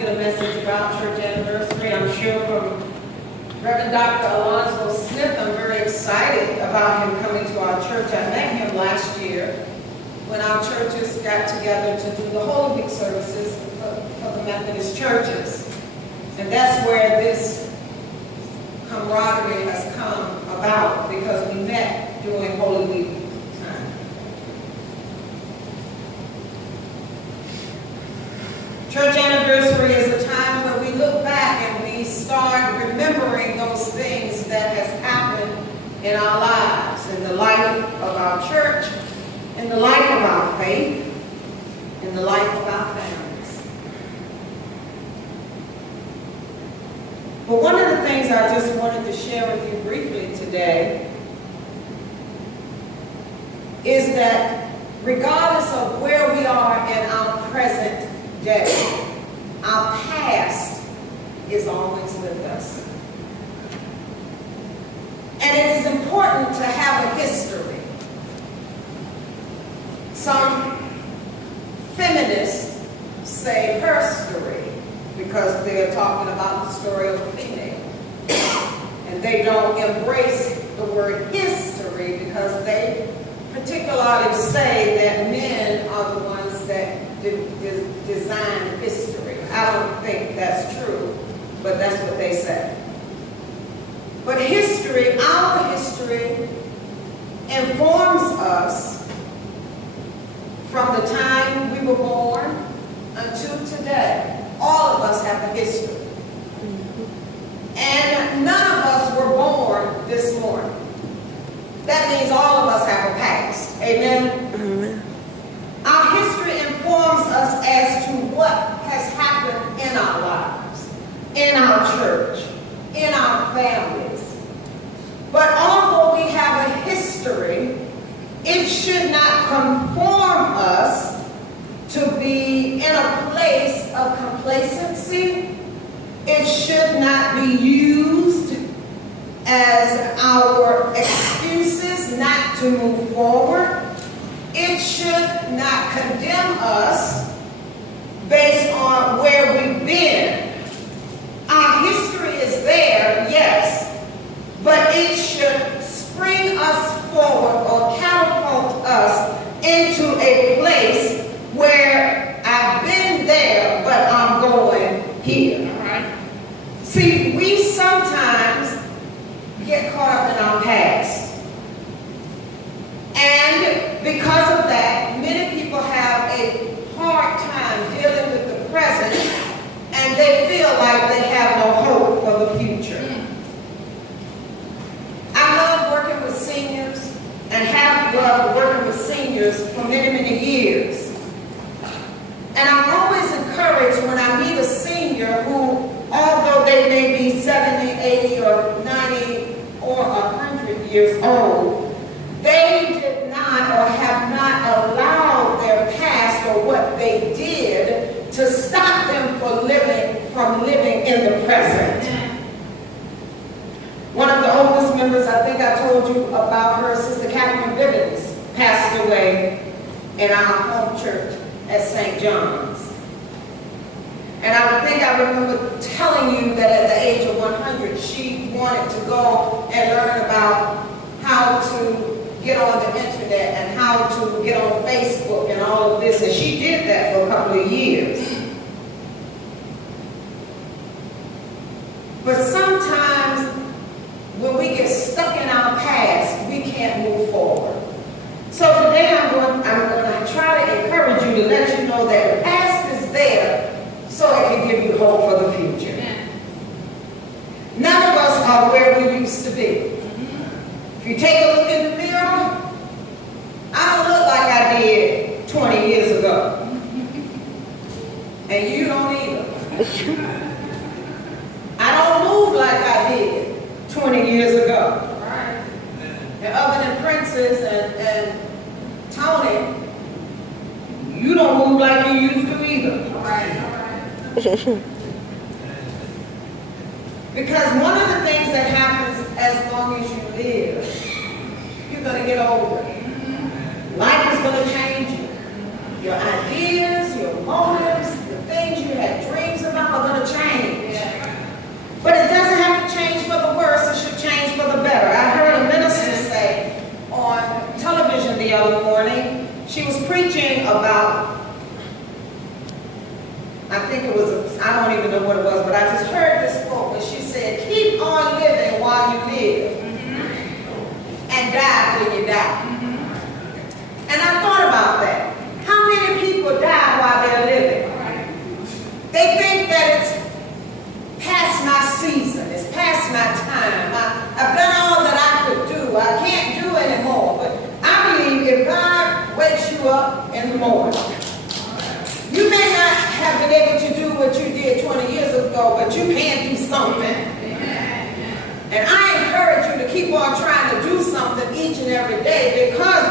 get a message about church anniversary. I'm sure from Reverend Dr. Alonzo Smith, I'm very excited about him coming to our church. I met him last year when our churches got together to do the Holy Week services for the Methodist churches. And that's where this camaraderie has come about, because we met during Holy Week time. Church anniversary is a time where we look back and we start remembering those things that has happened in our lives, in the life of our church, in the life of our faith, in the life of our families. But one of the things I just wanted to share with you briefly today is that regardless of where we are in our present day, our past is always with us. And it is important to have a history. Some feminists say herstory because they're talking about the story of a female. And they don't embrace the word history because they particularly say that men are the ones that design history. I don't think that's true, but that's what they say. But history, our history, informs us from the time we were born until today. All of us have a history. And none of us were born this morning. That means all of us have a past. Amen? Amen. Our history informs us as to what has happened in our lives, in our church, in our families. But although we have a history, it should not conform us to be in a place of complacency. It should not be used as our excuses not to move forward. It should not condemn us based on where we've been. Our history is there, yes, but it should spring us forward or catapult us into a place where I've been there, but I'm going here. Right? See, we sometimes get caught up in our past. And because of that, many people have a hard time dealing with the present, and they feel like they have no hope for the future. I love working with seniors and have loved working with seniors for many, many years. And I'm always encouraged when I meet a senior who, although they may be 70, 80, or 90, or 100 years old, they did not or have not allowed their past or what they did to stop them from living in the present. One of the oldest members, I think I told you about her, Sister Catherine Bivens, passed away in our home church at St. John's. And I think I remember telling you that at the age of 100, she wanted to go and learn about how to get on the internet and how to get on Facebook and all of this. And she did that for a couple of years. But sometimes when we get stuck in our past, we can't move forward. So today I'm going to try to encourage you to let you know that the past is there so it can give you hope for the future. None of us are where we used to be. If you take a look in the mirror, I don't look like I did 20 years ago. And you don't either. I don't move like I did 20 years ago. And other than Princess and Tony, you don't move like you used to either. Because one of the things that happens as long as you live, you're going to get older. Life is going to change you. Your ideas, your motives, the things you had dreams about I think it was, I don't even know what it was, but I just heard this quote and she said, keep on living while you live and die when you die. And I thought about that. How many people die while they're living? They think that it's past my season, it's past my time. I've done all that I could do. I can't do anymore. But I believe if God wakes you up in the morning, you may not have been able to do what you did 20 years ago, but you can do something. And I encourage you to keep on trying to do something each and every day, because